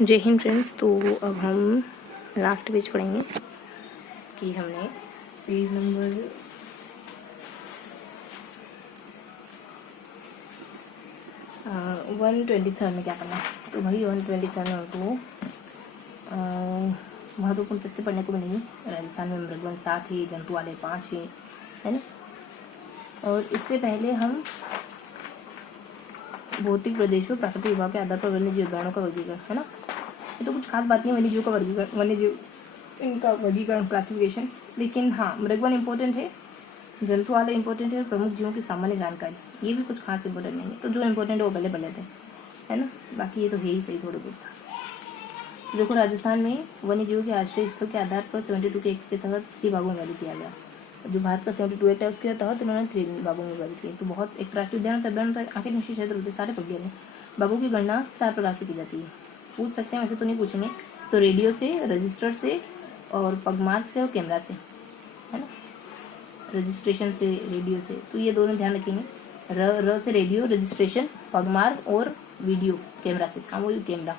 जय हिंद फ्रेंड्स। तो अब हम लास्ट पेज पढ़ेंगे कि हमने पेज नंबर 127 में क्या करना है। तो भाई 127 में हमको महत्वपूर्ण तथ्य पढ़ने को मिलेंगे। राजस्थान में मृगवन 7 है, जंतु वाले 5 है ना। और इससे पहले हम भौतिक प्रदेशों प्राकृतिक विभाग के आधार पर वन्य जीव उदाहरणों का वर्गीकरण है ना। ये तो कुछ खास बात नहीं है वन्य जीव का वर्गीकरण, वन्य जीव इनका वर्गीकरण क्लासिफिकेशन, लेकिन हाँ मृगवन इम्पोर्टेंट है, जंतु वाले इम्पोर्टेंट है और प्रमुख जीवों की सामान्य जानकारी ये भी कुछ खास इंपॉर्टेंट नहीं है। तो जो इम्पोर्टेंट है वो पहले पढ़ लेते हैं है ना, बाकी ये तो है ही सही थोड़ी बहुत। देखो राजस्थान में वन्य जीवों के आश्रय स्थल के आधार पर 72 के एक्ट के तहत 3 भागों में विभाजित किया गया। जो भारत का 72 एक्ट है उसके तहत उन्होंने 3 भागों में विभाजित किया। तो बहुत एक राष्ट्रीय उद्यान तब आखिर निश्चित क्षेत्र होते सारे पढ़ लिया। भागों की गणना 4 प्रकार से की जाती है। पूछ सकते हैं, वैसे तो नहीं पूछेंगे। तो रेडियो से, रजिस्टर से और पगमार्क से और कैमरा से है ना। रजिस्ट्रेशन से, रेडियो से, तो ये दोनों ध्यान रखेंगे। र से रेडियो, रजिस्ट्रेशन, पगमार्क और वीडियो कैमरा से, हाँ वो कैमरा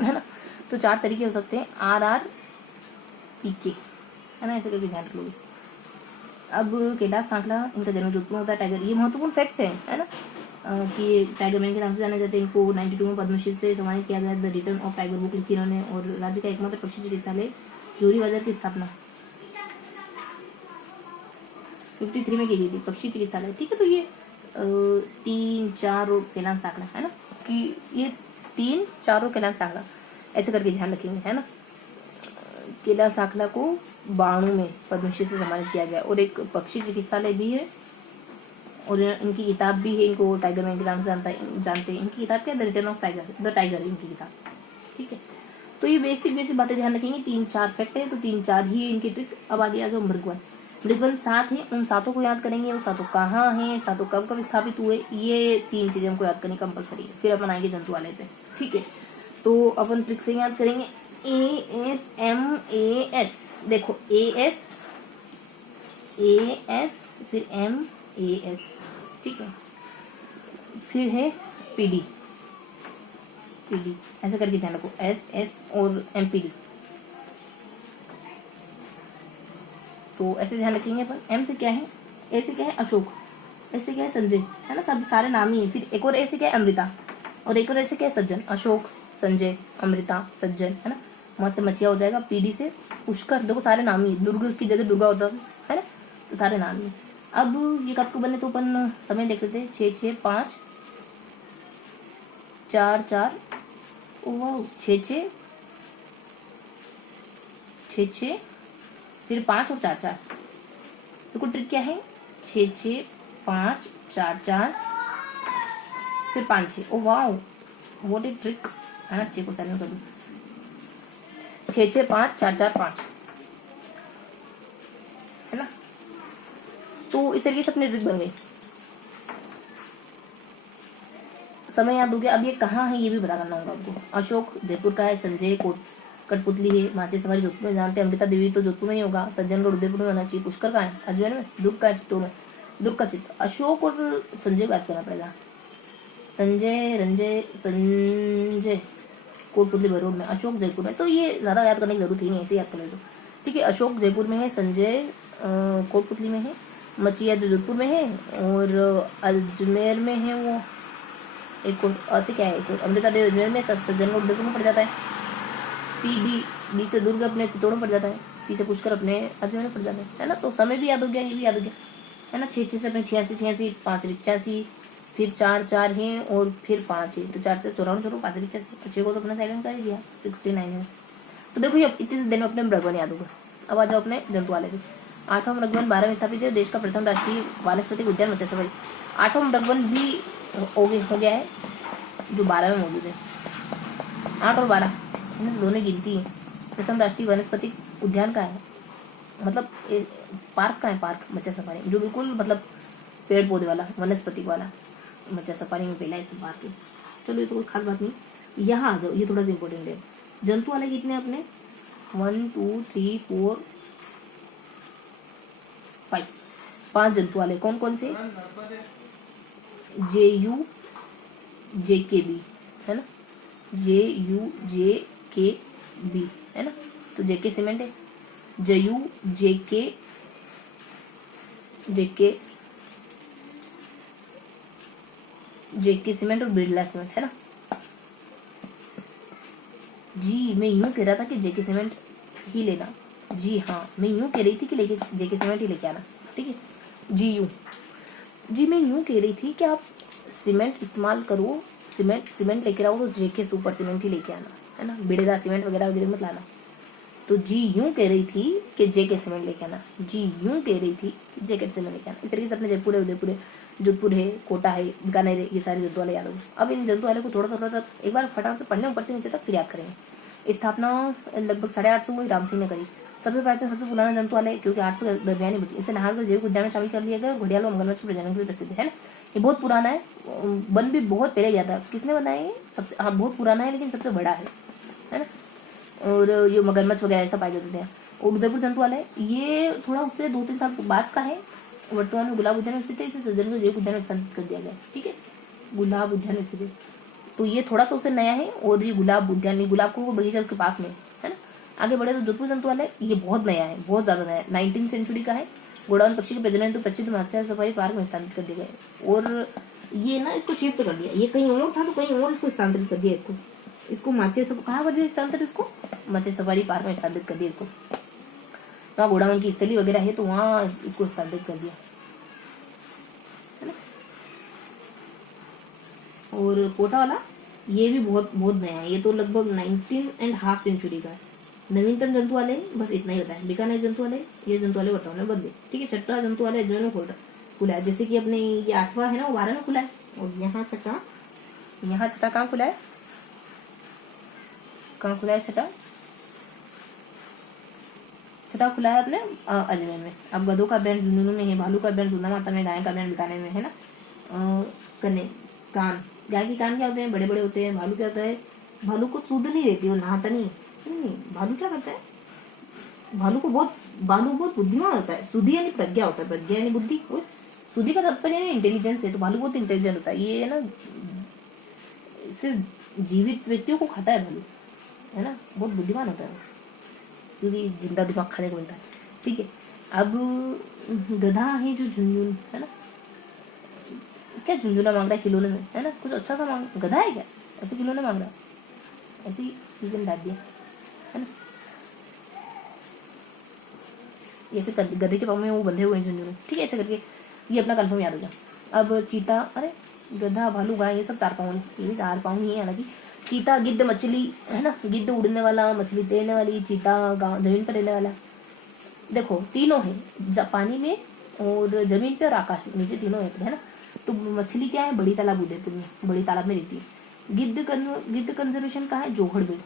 है ना। तो 4 तरीके हो सकते हैं, RRPK है ना, ऐसे करके ध्यान रख लोगे। अब कैलाश सांखला, इनका जन्म जोधपुर में होता है। टाइगर, ये महत्वपूर्ण फैक्ट है ना कि टाइगर मैन के नाम से जाने जाते हैं। इनको 92 में पद्मश्री से सम्मानित किया गया। The return of tiger book लिखी इन्होंने। और राज्य का एकमात्र पक्षी चिकित्सालय जोरी बाजार की स्थापना 53 में की गई थी, पक्षी चिकित्सालय। ठीक है, तो ये 3, 4 और कैलाश सांखला है ना, कि ये 3, 4 और कैलाश सांखला ऐसे करके ध्यान रखेंगे है ना। कैलाश सांखला को 92 में पद्मश्री से सम्मानित किया गया। और एक पक्षी चिकित्सालय भी है और इनकी किताब भी है। इनको टाइगर मैन के नाम से जानते हैं। इनकी किताब क्या है, the return of tiger, the tiger इनकी किताब। ठीक है, तो ये बेसिक बातें ध्यान रखेंगे। 3, 4 फैक्ट है तो 3, 4 ही है इनकी ट्रिक। अब आगे आ जाओ मृगवन। मृगवन 7 है, उन 7 को याद करेंगे। वो 7 कहाँ हैं, 7 कब स्थापित हुए, ये 3 चीजें हमको याद करनी कंपलसरी है। फिर अपन आएंगे जंतु वाले पे। ठीक है, तो अपन ट्रिक से याद करेंगे। ASMAS, देखो AS फिर MAS, ठीक है। फिर है PD ऐसा करके ध्यान रखो, SS और MPD। तो ऐसे ध्यान रखेंगे अपन। M से क्या है, A से क्या है अशोक, S से क्या है संजय है ना, सब सारे नाम ही है। फिर एक और A से क्या है अमृता, और एक और A से क्या है सज्जन। अशोक, संजय, अमृता, सज्जन है ना। मस्त से मछिया हो जाएगा। PD से पुष्कर, देखो सारे नाम ही। दुर्ग की जगह दुर्गा होता है ना, तो सारे नाम ही। अब ये कब को बने तो अपन समय देख लेते हैं। 6, 6, 5, 4, 4, 6, 6, फिर 5 और 4, 4। देखो ट्रिक क्या है, 6, 6, 5, 4, 4, फिर 5, 6। ओ वाह, व्हाट ए ट्रिक है ना। 6 को साइलेंट कर दो। 6, 6, 5, 4, 4, 5 है ना। तो इस तरीके से अपनी ट्रिक बन गई। समय याद हो गया। अब ये कहाँ है ये भी पता करना होगा आपको। अशोक जयपुर का है, संजय कठपुतली है, माचे सवारी जोधपुर में जानते हैं, अमृता देवी तो जोधपुर में ही होगा, सज्जनगढ़ उदयपुर में होना चाहिए, पुष्कर का है अजमेर में, दुर्ग का है चित्तौड़ में, दुर्ग का चित्त। अशोक और संजय को याद करना पड़ेगा। संजय कोटपुतली भरूच में, अशोक जयपुर में। तो ये ज्यादा याद करने की जरूरत ही नहीं है, ऐसे याद कर लो। ठीक है, अशोक जयपुर में है, संजय कोटपुतली में है, मचिया जो जोधपुर में है और अजमेर में है वो। एक और ऐसे क्या है, एक और अमृता देवी अजमेर में, सज्जनगढ़ उदयपुर में पड़ जाता है। डी से दुर्ग अपने चित्तौड़ में पड़ जाता है। पी से पुष्कर अपने अजमेर में पड़ जाता है ना। तो समय भी याद हो गया, ये भी याद हो गया है ना। 6, 6 से अपने 86, 5 85, फिर 4, 4 है और फिर 5 है। तो 4 से 54, 5 85, 6 को तो अपने साइलेंट कर ही दिया, 69 है। तो देखो ये इतने दिन में अपने मृगवन याद होगा। अब आ जाओ अपने जंतु वाले पे। 8वां मृगवन 12 में स्थापित है, देश का प्रथम राष्ट्रीय वानस्पतिक उद्यान मत्स्य सफारी। 8वां मृगवन भी हो गया है जो 12 में मौजूद है। 8 और 12 दोनों गिनती है। प्रथम राष्ट्रीय वनस्पतिक उद्यान का है, मतलब पार्क का है, पार्क मत्स्य सफारी, जो बिल्कुल मतलब पेड़ पौधे वाला वनस्पतिक वाला मत्स्य सफारी में पहला है पार्क है। चलो ये तो कोई खास बात नहीं। यहाँ आ जाओ, ये थोड़ा सा इंपॉर्टेंट है। जंतु वाले कितने अपने 1, 2, 3, 4, 5, 5 जंतु वाले। कौन कौन से, JU JKB है ना, JU के बी, है ना। तो जेके सीमेंट है, जयू जेके जेके जेके सीमेंट और बिरला सीमेंट, है ना। जी मैं यूं कह रहा था कि जेके सीमेंट ही लेना। जी हाँ, मैं यूं कह रही थी कि लेके जेके सीमेंट ही लेके आना, ठीक है। जी मैं यूं कह रही थी कि आप सीमेंट इस्तेमाल करो, सीमेंट लेके आओ तो जेके सुपर सीमेंट ही लेके आना, है ना। बिड़गा सीमेंट वगैरह वगैरह मत लाना। तो जी यूं कह रही थी कि जेके सीमेंट लेके आना, जी यूं कह रही थी कि जेके सीमेंट लेके आना। इस तरीके से अपने जयपुर है, उदयपुर है, जोधपुर है, कोटा है, बीकानेर है, ये सारे जंतु वाले याद होंगे। अब इन जंतु वाले को थोड़ा थोड़ा एक बार फटाफट से पढ़ने ऊपर से नीचे तक फिर याद करेंगे। स्थापना लगभग 850 में राम सिंह ने करी। सबसे प्राचीन सबसे पुराना जंतु वाले क्योंकि 800 दरमियानी बची, इसे नाहरगढ़ जैविक उद्यान में शामिल कर लिया गया। घड़ियाल और मगरमच्छ प्रजनन के लिए प्रसिद्ध है ना। ये बहुत पुराना है, वन भी बहुत पहले गया था। किसने बनाया ये? सबसे, हाँ बहुत पुराना है लेकिन सबसे बड़ा है ना। और ये मगरमच्छ वगैरह ऐसा पाए जाते थे। और उदयपुर जंतु वाला है, ये थोड़ा उससे 2-3 साल बाद का है। वर्तमान में गुलाब उद्यान में स्थित है। इसे सज्जनगढ़ जैविक उद्यान में स्थानांतरित कर दिया गया, ठीक है। गुलाब उद्यान में स्थित है, तो ये थोड़ा सा उससे नया है। और ये गुलाब उद्यान, ये गुलाब को बगीचा उसके पास में है ना। आगे बढ़े तो जोधपुर जंतु वाला है, ये बहुत नया है, बहुत ज्यादा नया है, 19वीं सेंचुरी का है। गोडाउन पक्षी के प्रजनन तो प्रसिद्ध मत्स्य सफारी पार्क में स्थानांतरित कर दिया गया। और ये ना इसको शिफ्ट कर दिया, ये कहीं और था तो कहीं और इसको स्थानांतरित कर दिया। इसको माचे सब कहाँ कर दिया स्थानांतरित, इसको मत्स्य सफारी पार्क में स्थानांतरित कर दिया। इसको वहाँ गोडाउन की स्थली वगैरह है तो वहाँ इसको स्थानांतरित कर दिया, है ना। और कोटा वाला ये भी बहुत बहुत नया है, ये तो लगभग 19.5 सेंचुरी का है। नवीनतम जंतु वाले बस इतना ही बताया। बीकानेर जंतु वाले, ये जंतु वाले वर्तमान में बदले, ठीक है। छठा जंतु वाले जो है खुला है, जैसे कि अपने ये 8वां है ना वो 12 में खुला है। और यहाँ छठा कहाँ खुला है, कहाँ खुला है छठा खुला है अपने अजमेर में। अब गधों का ब्रांड झुंझुनू में है, भालू का ब्रांड सुंदा माता में, गाय का ब्रांड बीकानेर में, है ना। कान, गाय के कान क्या होते हैं, बड़े बड़े होते हैं। भालू क्या होता है, भालू को सूद नहीं देती, वो नहाता नहीं। भालू क्या करता है, भालू बहुत बुद्धिमान होता है। सुधी यानी प्रज्ञा होता है, प्रज्ञा यानी बुद्धि। सुधी का तात्पर्य यानी इंटेलिजेंस है, तो भालू बहुत इंटेलिजेंट होता है। ये है ना सिर्फ जीवित व्यक्तियों को खाता है भालू, है ना, बहुत बुद्धिमान होता है क्योंकि जिंदा दिमाग खाने को मिलता है, ठीक है। अब गधा है जो झुंझुन, है ना, क्या झुंझुना मांग रहा है खिलौने में, है ना, कुछ अच्छा सा मांग, गधा है क्या ऐसे खिलौने मांग रहा है, ऐसी चीजें डाल दिया, है ना। ये फिर गधे के पाँव में वो बंधे हुए हैं झुंझुन, ठीक है। ऐसे करके ये अपना कंफर्म याद हो गया। अब चीता, अरे गधा भालू गाय ये सब 4 पाँव, ये भी 4 पाँव ही है हालांकि। चीता, गिद्ध, मछली, है ना, गिद्ध उड़ने वाला, मछली तैरने वाली, चीता जमीन पर रहने वाला। देखो तीनों है, पानी में और जमीन पे और आकाश में, नीचे तीनों है ना। तो मछली क्या है, बड़ी तालाब उदयपुर में, बड़ी तालाब में रहती है। गिद्ध कंजर्वेशन का है जोहड़ में,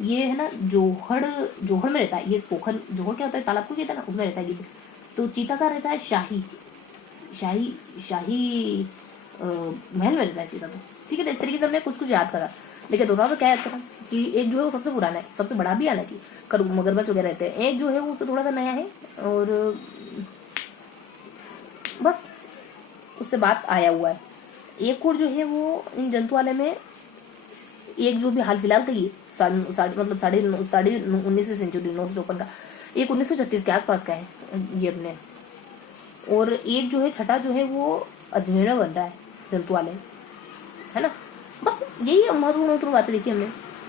ये है ना जोहड़ में रहता है। ये पोखर, जोहड़ क्या होता है, तालाब को कहता है ना, उसमें रहता है गिद्ध। तो चीता का रहता है शाही महल में रहता है चीता, तो ठीक है। तो इस तरीके से हमने कुछ याद करा। देखिए दोनों में क्या याद करा कि एक जो है वो सबसे पुराना है, सबसे बड़ा भी हालांकि, मगरमच्छ वगैरह रहते हैं। एक जो है वो उससे थोड़ा सा नया है और बस उससे बात आया हुआ है। एक और जो है वो इन जंतु वाले में एक जो भी हाल फिलहाल का ही मतलब साढ़े 19वीं सेंचुरी 954 का, एक 1936 के आसपास का है ये अपने। और एक जो है छठा जो है वो अजमेर में बन रहा है जंतु वाले, है ना। बस यही महत्वपूर्ण बातें देखी हमने।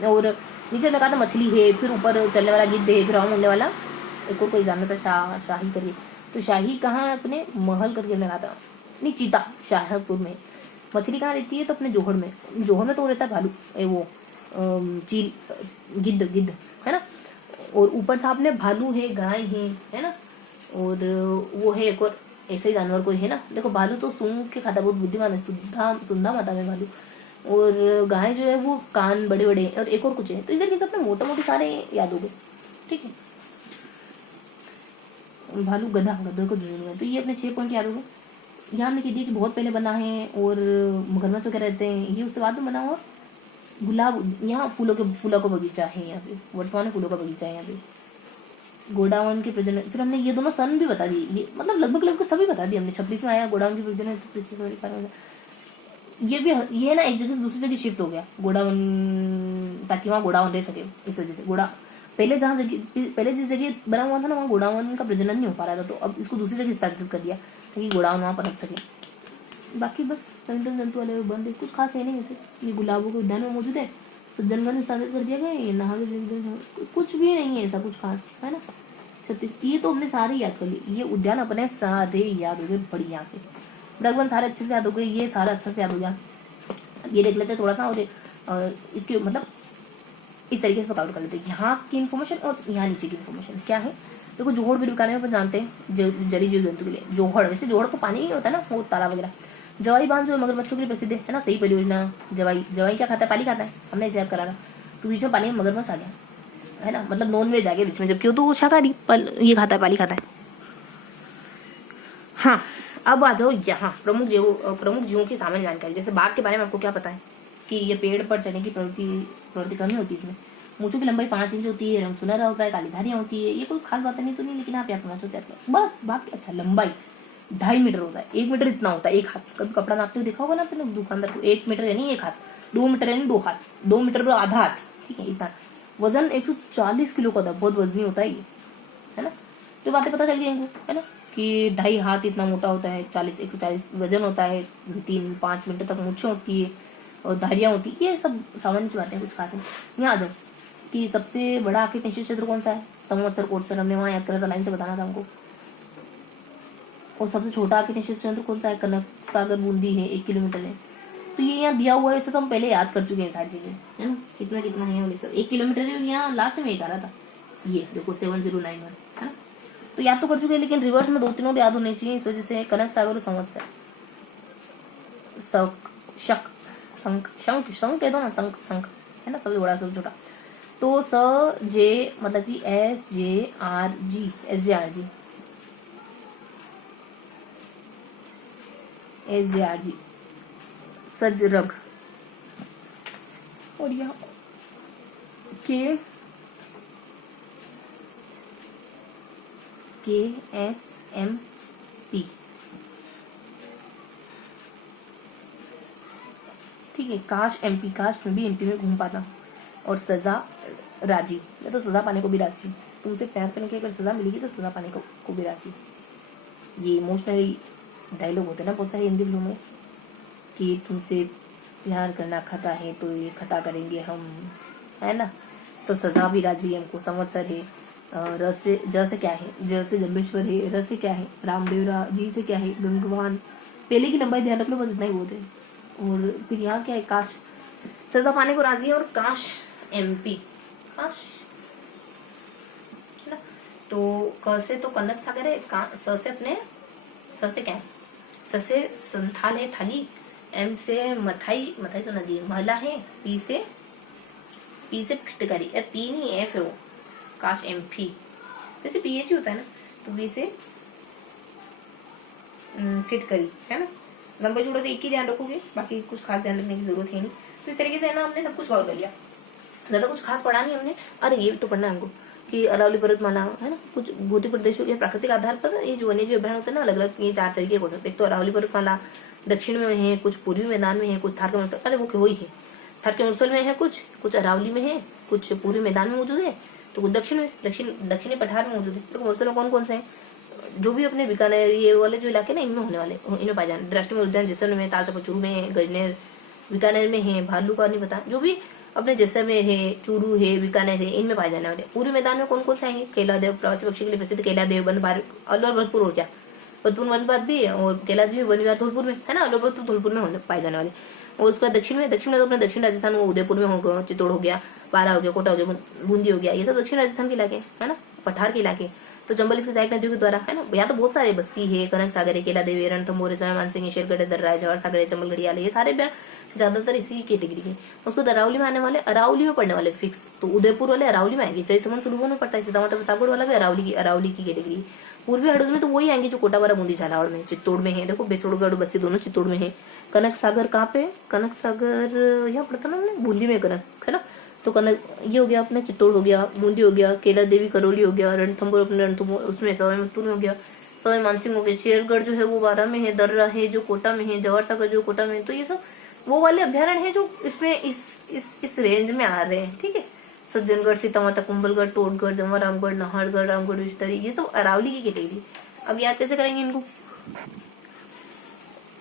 और नीचे लगा था मछली है, फिर ऊपर चलने वाला गिद्ध है, फिर उड़ने वाला एक और कोई जानना था शाही करके। तो शाही कहाँ अपने महल करके लगा था, नहीं चीता शाहपुर में। मछली कहाँ रहती है, तो अपने जोहड़ में तो रहता है भालू, वो चील, गिद्ध, है ना। और ऊपर था अपने भालू है, गाय है ना। और वो है एक और ऐसे ही जानवर कोई है ना। देखो भालू तो सूंघ के खाता, बहुत बुद्धिमान है, सुंधा माता में भालू। और गाय जो है वो कान बड़े बड़े, और एक और कुछ है। तो इस तरीके से अपने मोटे सारे याद हो गए, ठीक है। भालू, गधे को जुड़े हुए, तो ये अपने 6 पॉइंट याद हो गए। यहाँ हमने कह दिया कि बहुत पहले बना है, और मगरमच्छ वगैरह रहते हैं, ये उससे बाद में बना हुआ। गुलाब, यहाँ फूलों का बगीचा है, यहाँ पे वर्तमान में फूलों का बगीचा है यहाँ पे। गोडाउन के प्रजनन, फिर हमने ये दोनों सन भी बता दिए, ये मतलब लगभग सभी बता दिए हमने। 26 में आया गोडाउन की प्रजनन, ये भी ये ना एक जगह से दूसरी जगह शिफ्ट हो गया गोडाउन, ताकि वहाँ गोडाउन रह सके। इस वजह से पहले जिस जगह बना हुआ था ना, वहाँ गोडाउन का प्रजनन नहीं हो पा रहा था, तो अब इसको दूसरी जगह स्थानांतरित कर दिया ताकि गोडाउन वहाँ पनप सके। बाकी बस पर्यटन जंतु वाले बंद है, कुछ खास है नहीं। ऐसे ये गुलाबों के उद्यान में मौजूद है, सज्जनगढ़ में स्थापित कर दिया गया। ये नहावे कुछ भी नहीं है ऐसा कुछ खास, है ना। 36 ये तो हमने सारे याद कर लिए, ये उद्यान अपने सारे याद हो गए बढ़िया से। मृगवन सारे अच्छे से याद हो गए, ये सारा अच्छे से याद हो गया। ये देख लेते थोड़ा सा, और इसके मतलब इस तरीके से पकड़ कर लेते हैं यहाँ की इन्फॉर्मेशन और यहाँ नीचे की इन्फॉर्मेशन क्या है। देखो जोहड़ भी बीकानेर में जानते हैं जली जीव जंतु के लिए। जोहड़, वैसे जोहड़ को पानी ही होता है ना, वो तालाब वगैरह। जवाई बांध जो है मगरमच्छों के लिए प्रसिद्ध है ना, सही परियोजना। जवाई क्या खाता है, पानी खाता है, हमने इसे याद करा था। तो बीच में पानी में मगरमच्छ आ गया, है ना, मतलब नॉन वेज आ गया बीच में, जबकि वो तो शाकाहारी ये खाता है, पानी खाता है। हाँ, अब आ जाओ यहाँ प्रमुख जीवों की सामान्य जानकारी। जैसे बाघ के बारे में आपको क्या पता है कि ये पेड़ पर चढ़ने की प्रवृत्ति कम होती है इसमें। मूंछों की लंबाई 5 इंच होती है, रंग सुनहरा होता है, काली धारियां होती है। ये कोई खास बात नहीं तो नहीं, लेकिन आप याद करना चाहते हैं बस। बाकी अच्छा, लंबाई 2.5 मीटर होता है, 1 मीटर इतना होता है, एक हाथ। कभी कपड़ा नापते हुए देखा होगा ना आपने दुकानदार को, 1 मीटर यानी एक हाथ, 2 मीटर यानी 2 हाथ, 2 मीटर आधा हाथ, ठीक है, इतना। वजन 140 किलो का होता है, बहुत वजनी होता है ये, है ना। तो बातें पता चल गई हमको, है ना, कि 2.5 हाथ इतना मोटा होता है, 140 वजन होता है, 3-5 मीटर तक मूछें होती है और धारियां होती है। ये सब सामान्य सी बातें, कुछ खास नहीं। यहाँ आ जाओ कि सबसे बड़ा आकृति निश्चित क्षेत्र कौन सा है, संवत्सर कोटसर, हमने वहाँ याद करा था, लाइन से बताना था हमको। और सबसे छोटा आकृति निश्चित क्षेत्र कौन सा है, कनक सागर बूंदी है, 1 किलोमीटर है। तो ये यहाँ दिया हुआ है, वैसे तो हम पहले याद कर चुके हैं सारी चीजें, है ना, कितना कितना है वाले सब। 1 किलोमीटर है, यहाँ लास्ट में एक आ रहा था, ये देखो 7091, है ना। तो याद तो कर चुके हैं, लेकिन रिवर्स में 2-3 और याद होने चाहिए, इस वजह से कनक सागर और संवत्सर। शंख कह दो ना, शंख है ना, सबसे बड़ा सबसे छोटा। तो स जे मतलब कि SJRG सजरग। और यहाँ KSMP, ठीक है। काश MP, काश मैं भी MP में घूम पाता। और सजा राजी, मैं तो सजा पाने को भी राजी हूँ। तुमसे प्यार करने की अगर सजा मिलेगी तो सजा पाने को भी राजी। ये इमोशनली डायलॉग होते हैं ना बहुत सारे हिंदी फिल्मों में, कि तुमसे प्यार करना खता है तो ये खता करेंगे हम, है ना। तो सजा भी राजी हमको। संवत्सर है, र से ज से क्या है, ज से जम्बेश्वर है, र से क्या है रामदेव, जी से क्या है गंगवान। पहले की लंबाई ध्यान रख लो, बस इतना ही बहुत है। और फिर यहाँ क्या है, काश सजा पाने को राजी है, और काश MP, काश, है ना। तो क से तो कनक सागर है, स से अपने स से क्या है, स से संथाल है, थाली। M से मथाई तो नदी है, महला है। P से फिटकरी, P नहीं F है वो, काश MP, जैसे PH ही होता है ना। तो B से फिटकरी, है ना। लंबाई चौड़ा तो एक ही ध्यान रखोगे, बाकी कुछ खास ध्यान रखने की जरूरत है नहीं। तो इस तरीके से है ना, हमने सब कुछ कवर कर लिया, ज्यादा कुछ खास पढ़ा नहीं हमने। अरे ये तो पढ़ना है हमको कि अरावली पर्वतमाला, है ना, कुछ भूति प्रदेशों के प्राकृतिक आधार पर ये जो वन्यजीव अभ्यारण्य होते हैं ना, अलग अलग ये 4 तरीके हो सकते हैं। तो अरावली पर्वतमाला दक्षिण में है, कुछ पूर्वी मैदान में है, कुछ थार के मरुस्थल, अरे वो ही है, थार के मरुस्थल में है, कुछ अरावली में है, कुछ पूर्वी मैदान में मौजूद है, तो कुछ दक्षिणी पठार में मौजूद है। तो मरुस्थल में कौन कौन से हैं, जो भी अपने बीकानेर ये वाले जो इलाके ना, इनमें होने वाले, इनमें पाए जाने। राष्ट्रीय उद्यान जैसलमेर में, तालचापर में है, गजनेर बीकानेर में है, भालू का नहीं पता, जो भी अपने जैसलमेर है, चूरू है, बीकानेर है, इनमें पाए जाने वाले। पूर्वी मैदान में कौन कौन से आएंगे, केलादेव, प्रवासी पक्षी के लिए प्रसिद्ध केलादेव, भरतपुर हो गया, भरतपुर वन बात भी है, और केलादेव वन विहार धौलपुर में, है ना, धौलपुर में पाए जाने वाले। और उसके बाद दक्षिण में तो अपने दक्षिण राजस्थान, वो उदयपुर में होगा, चित्तौड़ हो गया, बारा हो गया, कोटा हो गया, बूंदी हो गया, ये सब दक्षिण राजस्थान के इलाके, है ना, पठार के इलाके। तो चंबल इसके सहायक नदियों के द्वारा, है ना, यहाँ तो बहुत सारे, बस्सी है, कनक सागर है, केलादेव है, रणथंभौर, समय मानसिंह, शेरगढ़, दर्रा, जवाहर सागर है, चंबल घड़ियाल है, ये सारे ज्यादातर इसी कैटेगरी के। उसको अरावली में आने वाले, अरावली में पढ़ने वाले फिक्स, तो उदयपुर वाले अरावली में आएंगे, जयसमंद सुरभुवन में पड़ता है, सीतामाता प्रतापगढ़ वाला भी अरावली की कैटेगरी। पूर्वी हड़ौद में तो वही आएंगे जो कोटावारा, बूंदी, झालावाड़ में, चित्तौड़ में है, देखो बेसोड़गढ़ बस्सी दोनों चित्तौड़ में है। कनक सागर कहाँ पे, कनक सागर यहाँ पड़ता ना हमने, बूंदी में कनक, है ना। तो कनक ये हो गया अपने, चित्तौड़ हो गया, बूंदी हो गया, केला देवी करौली हो गया, रणथंभौर अपने रणथंभौर उसमें सवाईमाधोपुर में हो गया, सवाई मानसिंह हो गया, शेरगढ़ जो है वो बारा में है, दर्रा है जो कोटा में है, जवाहर सागर जो कोटा में है। तो ये सब वो वाले अभ्यारण्य हैं जो इसमें इस रेंज में आ रहे हैं, ठीक है। सज्जनगढ़, सीतामाता, कुंभलगढ़, टोटगढ़, जमवारामगढ़, नाहरगढ़, रामगढ़, विस्तारी, ये सब अरावली की कैटेगरी। अब याद कैसे करेंगे इनको?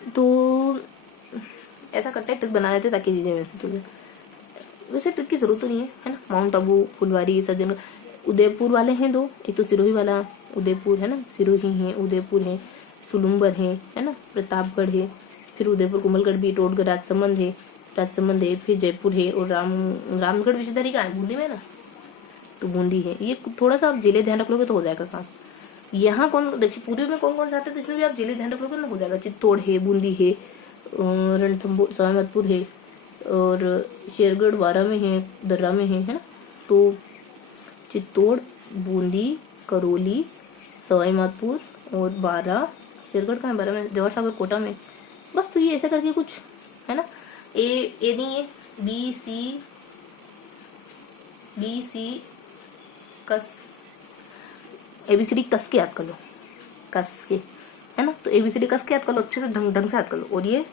तो ऐसा करते हैं, ट्रिक बना लेते ताकि चीजें वैसे तो वैसे ट्रिक की जरूरत तो नहीं है ना। माउंट आबू, फुलवारी, सज्जनगढ़, उदयपुर वाले हैं दो, एक तो सिरोही वाला उदयपुर है ना, सिरोही है, उदयपुर है, सुलुम्बर है ना, प्रतापगढ़ है, फिर उदयपुर, कुंभलगढ़ भी, टोटगढ़, राजसमंद है, फिर जयपुर है, और रामगढ़ विषयधारी का है बूंदी में ना, तो बूंदी है। ये थोड़ा सा आप जिले ध्यान रख लोगे तो हो जाएगा काम। यहाँ कौन दक्षिण पूर्वी में कौन कौन से आते हैं तो इसमें भी आप जिले ध्यान रख लोगे ना हो जाएगा। चित्तौड़ है, बूंदी है, रणथंभौर, सवाईमाधोपुर है, और शेरगढ़ बारा में है, दर्रा में है ना। तो चित्तौड़, बूंदी, करौली, सवाईमाधोपुर और बारा, शेरगढ़ कहाँ है? बारा में, जवाहर सागर, कोटा में। बस तो ये ऐसा करके कुछ है ना। ए नहीं है, बी सी कस, ABCD कस के याद कर लो, कस के है ना। तो ABCD कस के याद कर लो, अच्छे से ढंग से याद कर लो। और ये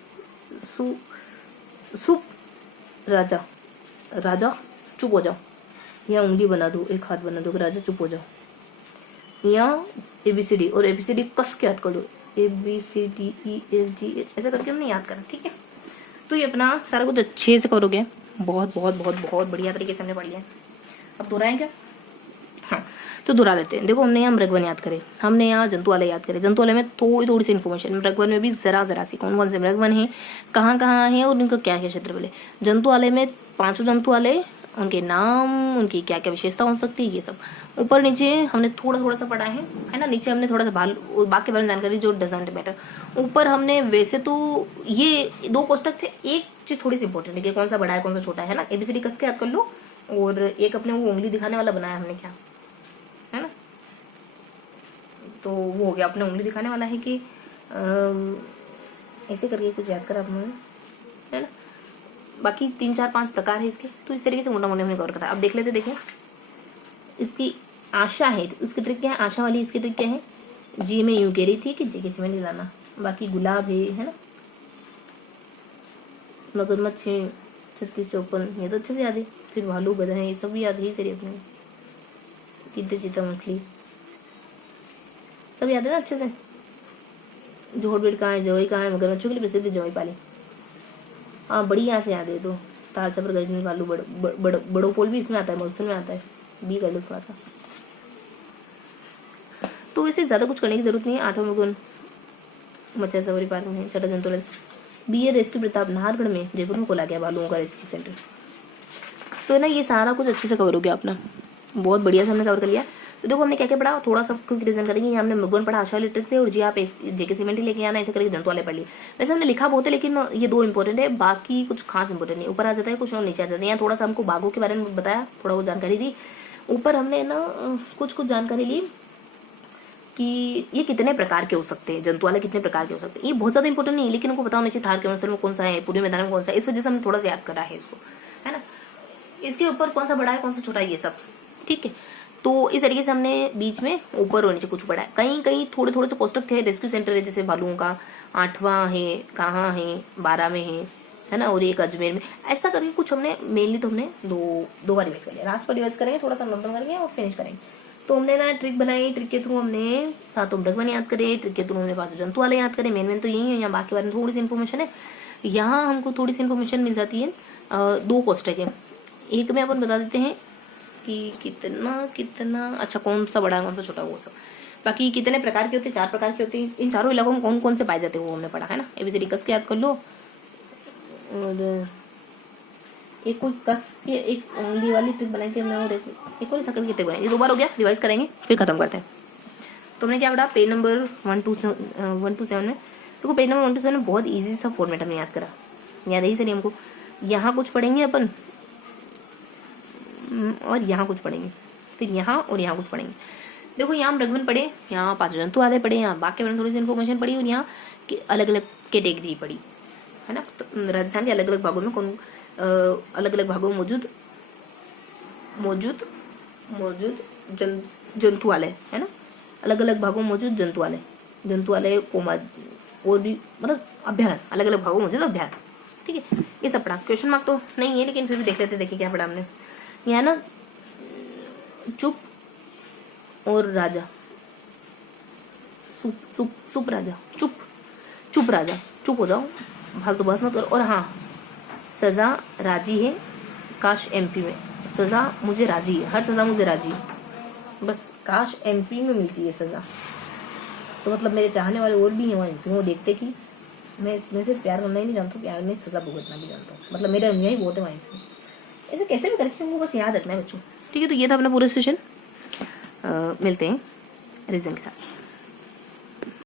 सुप राजा चुप हो जाओ, यहाँ उंगली बना दो, एक हाथ बना दो, राजा चुप हो जाओ। यहाँ ABCD और ABCD कस के याद कर लो, ABCDEFG, ऐसा करके हमने याद करा, ठीक है। तो ये अपना सारा कुछ अच्छे से करोगे, बहुत बहुत बहुत बहुत बढ़िया तरीके से हमने पढ़ लिया। अब दोहराएं क्या? हाँ, तो दोहरा लेते हैं। देखो, हमने यहाँ मृगवन याद करे, हमने यहाँ जंतुआलय याद करे। जंतुआलय में थोड़ी सी इन्फॉर्मेशन, मृगवन में भी जरा सी कौन कौन से मृगवन है, कहाँ है, और उनका क्या क्या क्षेत्र बोले। जंतुआलय में 5 जंतुआलय, उनके नाम, उनकी क्या क्या विशेषता हो सकती है, ये सब ऊपर नीचे हमने थोड़ा सा पढ़ा है ना। नीचे हमने थोड़ा सा बाकी बारे में जानकारी जो डजंट मैटर। ऊपर हमने वैसे तो ये 2 कोष्टक थे, एक चीज थोड़ी सी इंपॉर्टेंट है कि कौन सा बड़ा है कौन सा छोटा है ना। ABCD कस के याद कर लो। और एक अपने वो उंगली दिखाने वाला बनाया हमने, क्या है ना, तो वो हो गया अपने उंगली दिखाने वाला है कि ऐसे करके कुछ याद करा आपने, है ना। बाकी 3 4 5 प्रकार है इसके, तो इस तरीके से मोटा मोटा हमने कवर करा। अब देख लेते, देखें इसकी आशा है, इसकी ट्रिक क्या है, आशा वाली इसकी ट्रिक क्या है, जी में यूं कह रही थी कि जी किसी में नहीं लाना। बाकी गुलाब है ना, मगरमच्छ है, 36 54, ये तो अच्छे से याद है। फिर भालू, गधा है, ये सब भी याद है सर अपने। गिद्ध, चीता, मछली सब याद है ना अच्छे से। जोड़बेड़ कहाँ है, जवाई कहाँ है, मगरमच्छों के लिए प्रसिद्ध जवाई पाली। हाँ, बड़ी यहाँ से याद है। तो ताल छपर, गजनी, भालू, बड़ो पोल भी इसमें आता है, मौसम में आता है, बी कर लो थोड़ा सा। तो वैसे ज्यादा कुछ करने की जरूरत नहीं है। 8वां मृगवन मत्स्य सवारी पार्क में है। 6ठा जंतुआलय बी है रेस्क्यू प्रताप, नाहरगढ़ में, जयपुर में खोला गया भालुओं का रेस्क्यू सेंटर। तो ना ये सारा कुछ अच्छे से कवर हो गया अपना, बहुत बढ़िया से हमने कवर कर लिया। तो देखो हमने क्या क्या पढ़ा, थोड़ा सा क्विक रिवीजन करेंगे। यहाँ हमने मृगवन पढ़ा, आशा वाली ट्रिक से, और जी आप जेके सीमेंट लेके आना, ऐसे करके जंतुआलय पढ़ लिए। वैसे हमने लिखा बहुत है, लेकिन ये 2 इंपॉर्टेंट है, बाकी कुछ खास इंपॉर्टेंट नहीं। ऊपर आ जाता है कुछ और नीचे आ जाता है। यहाँ थोड़ा सा हमको बाघों के बारे में बताया, थोड़ा वो जानकारी दी। ऊपर हमने ना कुछ जानकारी ली कि ये कितने प्रकार के हो सकते हैं, जंतुआलय कितने प्रकार के हो सकते हैं। ये बहुत ज्यादा इंपॉर्टेंट नहीं है, लेकिन उनको पता होना चाहिए थार के में कौन सा है, पूर्वी मैदान में कौन सा है। इस वजह से हमने थोड़ा सा याद करा है इसको, है ना। इसके ऊपर कौन सा बड़ा है कौन सा छोटा है, ये सब ठीक है। तो इस तरीके से हमने बीच में ऊपर और नीचे कुछ पढ़ा है। कहीं कहीं थोड़े से पोस्टक थे, रेस्क्यू सेंटर है जैसे भालुओं का, 8वां है, कहाँ है, 12 में है ना, और एक अजमेर में। ऐसा करके कुछ हमने मेनली तो हमने दो बार रिवाइज कर लिया। लास्ट पर रिवाइज करेंगे, थोड़ा सा नोटडाउन करेंगे और फिनिश करेंगे। तो हमने ना ट्रिक बनाई, ट्रिक के थ्रू हमने 7 मृगवन याद करे, ट्रिक के थ्रू हमने 5 जंतुआलय याद करे। मेन तो यही है, यहाँ बाकी बारे में थोड़ी सी इन्फॉर्मेशन है। यहाँ हमको थोड़ी सी इन्फॉर्मेशन मिल जाती है। 2 कोष्टक है, एक में अपन बता देते हैं कि कितना अच्छा कौन सा बड़ा है कौन सा छोटा, वो सब। बाकी कितने प्रकार के होते हैं, 4 प्रकार के होते हैं। इन चारों इलाकों में कौन कौन से पाए जाते हैं वो हमने पढ़ा है ना। ABCD कस के याद कर लो। और एक कोई कस के एक उंगली वाली ट्रिक बनाई थी हमने, और एक और सकल की ट्रिक बनाई। ये 2 बार हो गया, रिवाइज करेंगे फिर खत्म करते हैं। तो हमने क्या पढ़ा, पेज नंबर 127 में। देखो पेज नंबर 127 में बहुत ईजी सा फॉर्मेट हमने याद करा, याद है ही सर हमको। यहाँ कुछ पढ़ेंगे अपन, और यहाँ कुछ पढ़ेंगे, फिर यहाँ और यहाँ कुछ पढ़ेंगे। देखो यहाँ मृगवन पढ़े, यहाँ 5 जंतुआलय पढ़े, यहाँ बाकी बारे में थोड़ी सी इन्फॉर्मेशन पढ़ी, और यहाँ अलग अलग कैटेगरी पढ़ी, है ना। तो राजस्थान के अलग अलग भागों में कौन अलग अलग भागों में मौजूद जंतुआलय, है ना। अलग अलग भागों में मौजूद जंतुआलय को और भी मतलब अभ्यारण्य, अलग अलग भागों में मौजूद अभ्यारण्य, ठीक है, ये सब पढ़ा। क्वेश्चन मार्क तो नहीं है लेकिन फिर भी देख लेते, देखिए क्या पढ़ा हमने। यहाँ ना चुप और राजा, सुप राजा, चुप राजा, चुप हो जाओ, फालतू बहस मत करो। और हाँ, सजा राजी है, काश एमपी में, सजा मुझे राजी है, हर सजा मुझे राजी है, बस काश एमपी में मिलती है सजा। तो मतलब मेरे चाहने वाले और भी हैं वहाँ एमपी में, वो देखते कि मैं सिर्फ प्यार करना ही नहीं जानता, प्यार में सजा भुगतना भी जानता हूँ। मतलब मेरे अनुयायी बहुत है वहाँ एमपी में, ऐसे कैसे भी करके उनको बस याद रखना है बच्चों। ठीक है, तो ये था अपना पूरा सेशन। मिलते हैं रीजन के साथ।